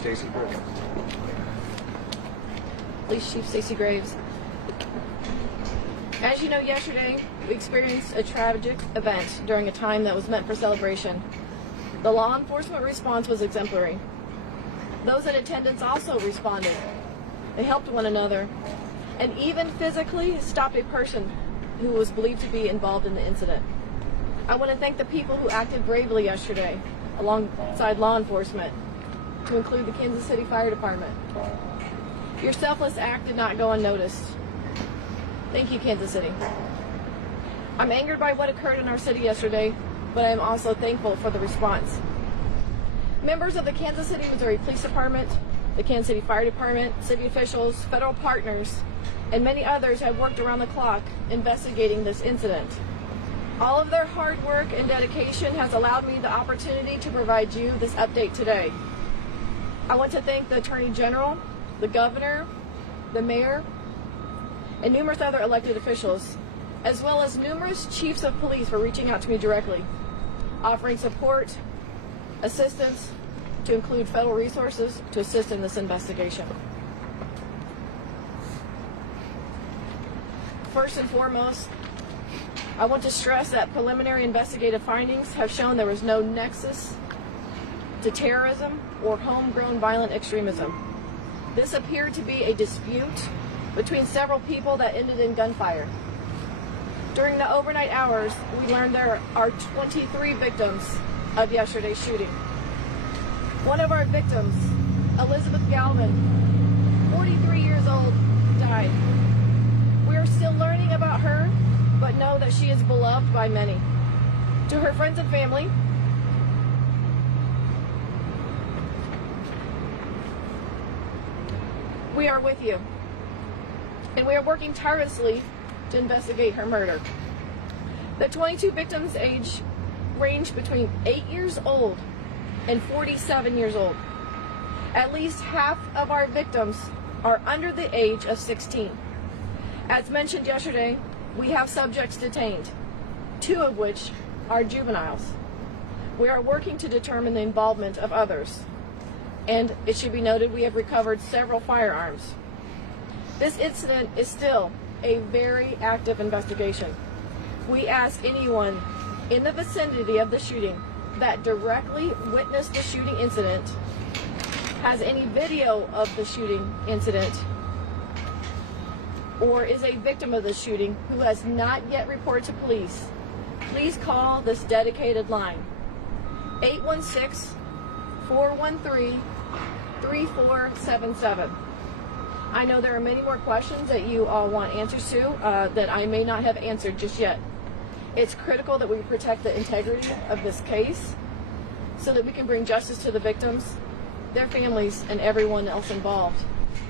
Stacy Graves. Police Chief Stacy Graves. As you know, yesterday we experienced a tragic event during a time that was meant for celebration. The law enforcement response was exemplary. Those in attendance also responded. They helped one another and even physically stopped a person who was believed to be involved in the incident. I want to thank the people who acted bravely yesterday alongside law enforcement, to include the Kansas City Fire Department. Your selfless act did not go unnoticed. Thank you, Kansas City. I'm angered by what occurred in our city yesterday, but I am also thankful for the response. Members of the Kansas City, Missouri Police Department, the Kansas City Fire Department, city officials, federal partners, and many others have worked around the clock investigating this incident. All of their hard work and dedication has allowed me the opportunity to provide you this update today. I want to thank the Attorney General, the Governor, the Mayor, and numerous other elected officials, as well as numerous chiefs of police for reaching out to me directly, offering support, assistance, to include federal resources to assist in this investigation. First and foremost, I want to stress that preliminary investigative findings have shown there was no nexus to terrorism or homegrown violent extremism. This appeared to be a dispute between several people that ended in gunfire. During the overnight hours, we learned there are 23 victims of yesterday's shooting. One of our victims, Elizabeth Galvin, 43 years old, died. We are still learning about her, but know that she is beloved by many. To her friends and family, we are with you, and we are working tirelessly to investigate her murder. The 22 victims' age range between 8 years old and 47 years old. At least half of our victims are under the age of 16. As mentioned yesterday, we have subjects detained, 2 of which are juveniles. We are working to determine the involvement of others. And it should be noted, we have recovered several firearms. This incident is still a very active investigation. We ask anyone in the vicinity of the shooting that directly witnessed the shooting incident, has any video of the shooting incident, or is a victim of the shooting who has not yet reported to police, please call this dedicated line, 816-413-3477. I know there are many more questions that you all want answers to that I may not have answered just yet. It's critical that we protect the integrity of this case so that we can bring justice to the victims, their families, and everyone else involved.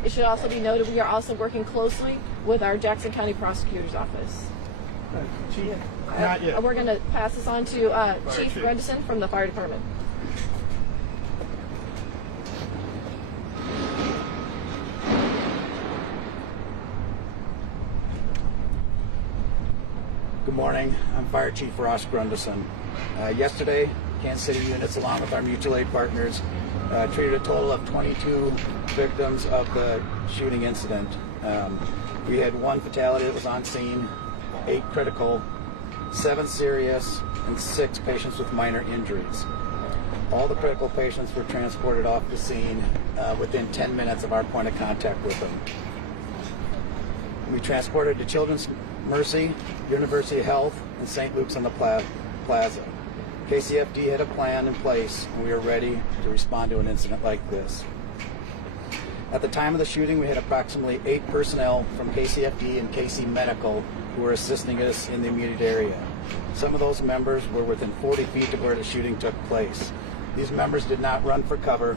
It should also be noted we are also working closely with our Jackson County Prosecutor's Office. Chief, not yet. We're going to pass this on to Chief Bredesen from the Fire Department. Good morning. I'm Fire Chief Ross Grundison. Yesterday, Kansas City units, along with our mutual aid partners, treated a total of 22 victims of the shooting incident. We had 1 fatality that was on scene, 8 critical, 7 serious, and 6 patients with minor injuries. All the critical patients were transported off the scene within 10 minutes of our point of contact with them. We transported to Children's Mercy, University of Health, and St. Luke's on the Plaza. KCFD had a plan in place, and we were ready to respond to an incident like this. At the time of the shooting, we had approximately 8 personnel from KCFD and KC Medical who were assisting us in the immediate area. Some of those members were within 40 feet of where the shooting took place. These members did not run for cover,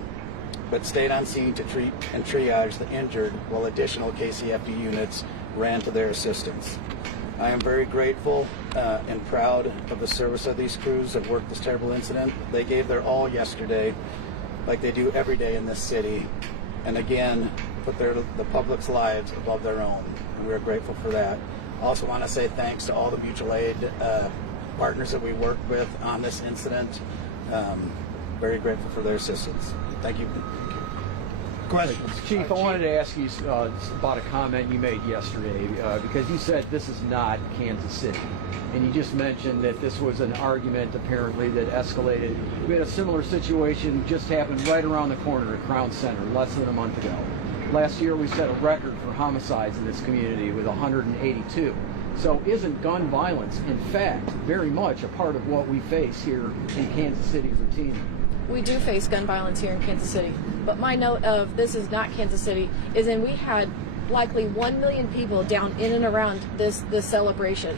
but stayed on scene to treat and triage the injured, while additional KCFD units ran to their assistance. I am very grateful and proud of the service of these crews that worked this terrible incident. They gave their all yesterday, like they do every day in this city, and again, put the public's lives above their own, and we are grateful for that. I also want to say thanks to all the mutual aid partners that we worked with on this incident. Very grateful for their assistance. Thank you. Questions? Chief, I wanted to ask you about a comment you made yesterday because you said this is not Kansas City. And you just mentioned that this was an argument apparently that escalated. We had a similar situation just happened right around the corner at Crown Center less than a month ago. Last year we set a record for homicides in this community with 182. So isn't gun violence, in fact, very much a part of what we face here in Kansas City routinely? We do face gun violence here in Kansas City. But my note of this is not Kansas City is we had likely 1 million people down in and around this celebration.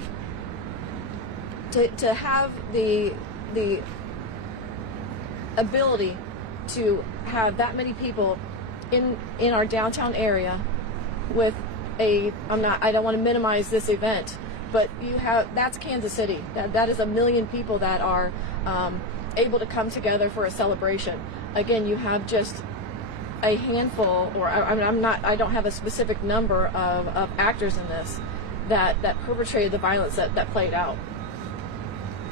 To have the ability to have that many people in our downtown area with I don't want to minimize this event, but that's Kansas City. That is 1 million people that are able to come together for a celebration. Again, you have just a handful, or I don't have a specific number of actors in this that perpetrated the violence that played out.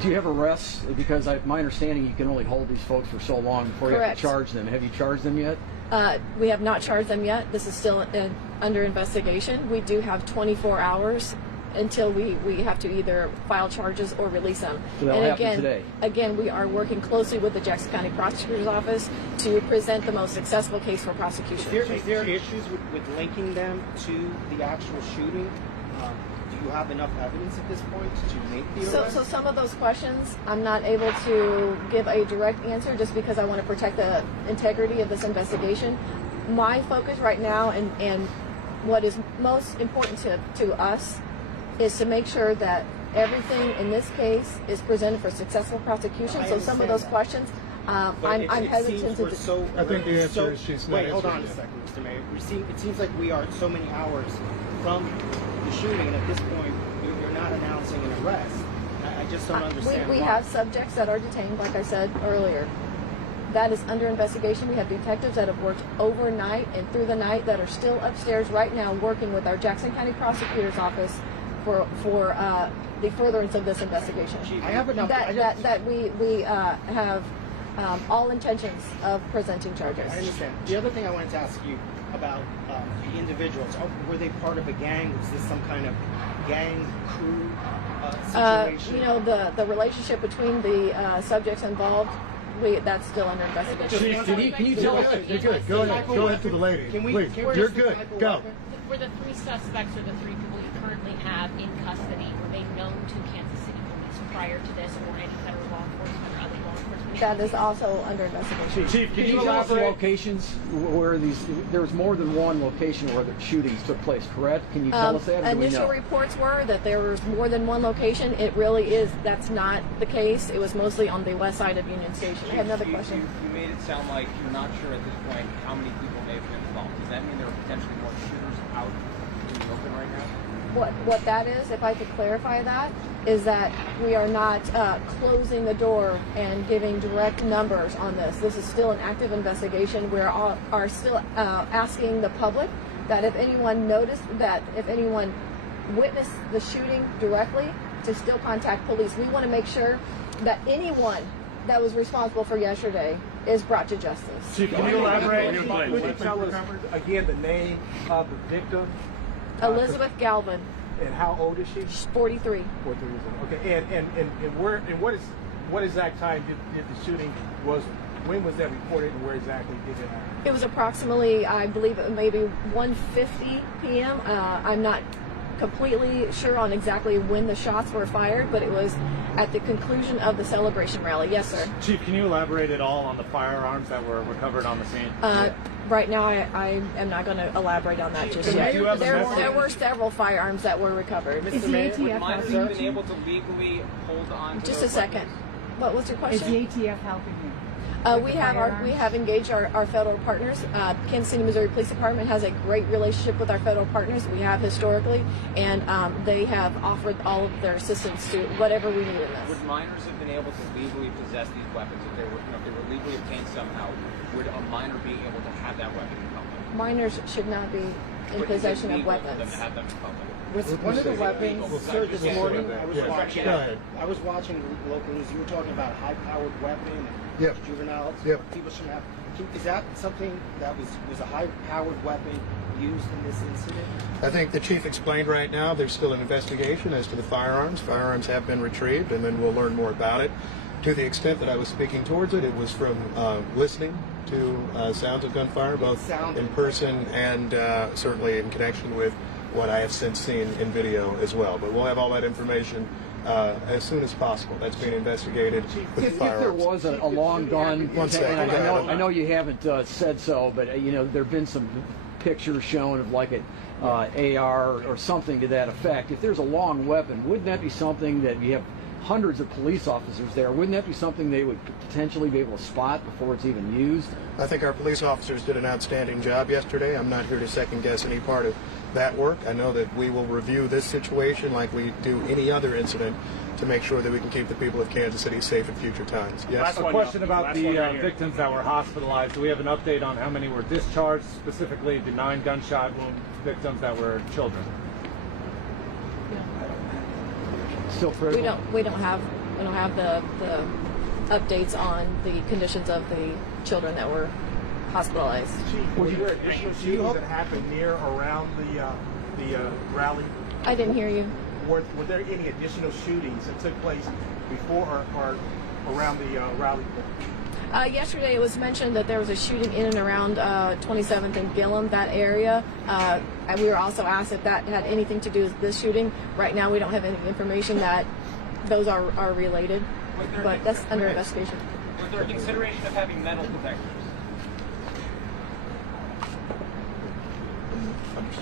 Do you have arrests? Because my understanding, you can only hold these folks for so long before you have to charge them. Have you charged them yet? We have not charged them yet. This is still under investigation. We do have 24 hours until we have to either file charges or release them. So that'll happen today. Again, we are working closely with the Jackson County Prosecutor's Office to present the most successful case for prosecution. Is there issues with linking them to the actual shooting? Do you have enough evidence at this point to make the arrest? So some of those questions I'm not able to give a direct answer just because I want to protect the integrity of this investigation. My focus right now and what is most important to us is to make sure that everything in this case is presented for successful prosecution. So some of those questions, I'm hesitant to. I think the answer is she's not. Wait, hold on a second, Mr. Mayor. It seems like we are so many hours from the shooting, and at this point, you're not announcing an arrest. I just don't understand. We have subjects that are detained, like I said earlier. That is under investigation. We have detectives that have worked overnight and through the night that are still upstairs right now working with our Jackson County Prosecutor's Office for the furtherance of this investigation. I have enough. We have all intentions of presenting charges. I understand. The other thing I wanted to ask you about the individuals. Were they part of a gang? Was this some kind of gang crew situation? The relationship between the subjects involved, that's still under investigation. Chief, can you tell us? You're good. Go ahead to the lady. Please. You're good. Go. Were the 3 suspects or the 3 people you currently have in custody, were they known to Kansas City Police prior to this or any federal law enforcement or other law enforcement? That is also under investigation. Chief, Can you tell us the locations where there was more than one location where the shootings took place, correct? Can you tell us that, or do we Initial know? reports were that there was more than one location. It really that's not the case. It was mostly on the west side of Union Station. I have another question. You made it sound like you're not sure at this point how many people may have been involved. Does that mean there are potentially more shooters out in the open right now? What that is, if I could clarify that, is that we are not closing the door and giving direct numbers on this. This is still an active investigation. We are still asking the public that if anyone if anyone witnessed the shooting directly, to still contact police. We want to make sure that anyone that was responsible for yesterday is brought to justice. Chief, can you elaborate? Could you tell us again the name of the victim? Elizabeth Galvin, And how old is she? she's 43. 43 years old. Okay. And what exact time did the shooting when was that reported and where exactly did it happen? It was approximately, I believe, maybe 1:50 p.m. I'm not completely sure on exactly when the shots were fired, but it was at the conclusion of the celebration rally. Yes, sir. Chief, can you elaborate at all on the firearms that were recovered on the scene? Right now, I am not going to elaborate on that just yet. Do you have a message? There were several firearms that were recovered. Mr. Mayor, would minors have been able to legally hold on to Just a those second. What was your question? Is the ATF helping you? We have engaged our federal partners. Kansas City, Missouri Police Department has a great relationship with our federal partners. We have historically, and they have offered all of their assistance to whatever we need in this. Would minors have been able to legally possess these weapons if they were legally obtained somehow? Would a minor be able to have that weapon in public? Minors should not be in possession of For them weapons. to have them in public. With one of the weapons, sir, this morning ahead. I was watching local news. You were talking about a high-powered weapon, Yep. juveniles. Yep. People shouldn't have Is that something that was a high-powered weapon used in this incident? I think the chief explained right now there's still an investigation as to the firearms. Firearms have been retrieved, and then we'll learn more about it. To the extent that I was speaking towards it, it was from listening to sounds of gunfire, both in person and certainly in connection with what I have since seen in video as well. But we'll have all that information as soon as possible. That's being investigated with If firearms. there was a long gun, One second. and I know you haven't said so, but there have been some pictures shown of like an AR or something to that effect. If there's a long weapon, wouldn't that be something that you have hundreds of police officers there? Wouldn't that be something they would potentially be able to spot before it's even used? I think our police officers did an outstanding job yesterday. I'm not here to second guess any part of that work. I know that we will review this situation like we do any other incident to make sure that we can keep the people of Kansas City safe in future times. Yes? A question about the victims that were hospitalized. Do we have an update on how many were discharged, specifically the 9 gunshot wound victims that were children? Still critical. We don't have the updates on the conditions of the children that were hospitalized. Chief, were there additional shootings that happened near or around the rally? I didn't hear you. Were there any additional shootings that took place before or around the rally? Yesterday it was mentioned that there was a shooting in and around 27th and Gillum, that area. And we were also asked if that had anything to do with this shooting. Right now we don't have any information that those are related, but that's under investigation. Was there a consideration of having metal detectors?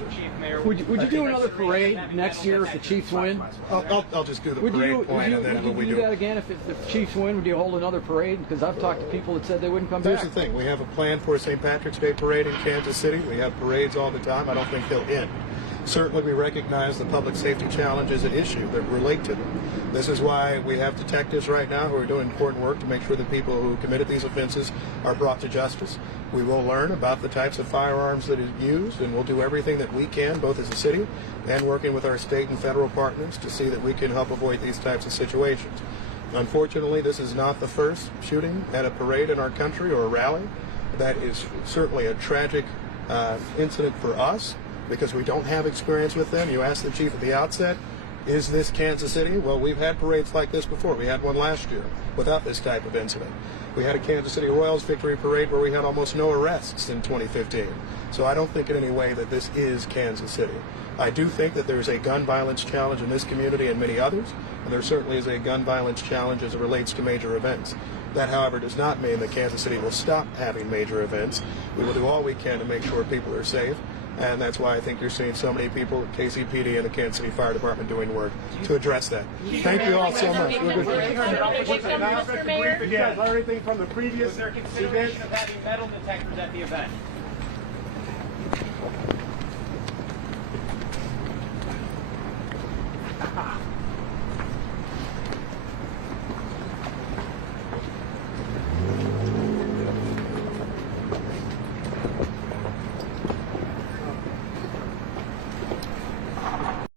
Chief, Mayor, Would you do another parade next year if the Chiefs win? I'll just do the parade point and then Would you do that again if the Chiefs win? Would you hold another parade? Because I've talked to people that said they wouldn't come Here's back. the thing. We have a plan for a St. Patrick's Day parade in Kansas City. We have parades all the time. I don't think they'll end. Certainly we recognize the public safety challenges at issue that relate to them. This is why we have detectives right now who are doing important work to make sure that people who committed these offenses are brought to justice. We will learn about the types of firearms that are used, and we'll do everything that we can, both as a city and working with our state and federal partners, to see that we can help avoid these types of situations. Unfortunately, this is not the first shooting at a parade in our country or a rally. That is certainly a tragic incident for us, because we don't have experience with them. You asked the chief at the outset, is this Kansas City? Well, we've had parades like this before. We had one last year without this type of incident. We had a Kansas City Royals victory parade where we had almost no arrests in 2015. So I don't think in any way that this is Kansas City. I do think that there's a gun violence challenge in this community and many others, and there certainly is a gun violence challenge as it relates to major events. That, however, does not mean that Kansas City will stop having major events. We will do all we can to make sure people are safe. And that's why I think you're seeing so many people at KCPD and the Kansas City Fire Department doing work to address that. Thank you all so much. We're good. Mr. Mayor? Did you guys learn anything from the previous was there event? consideration of having metal detectors at the event?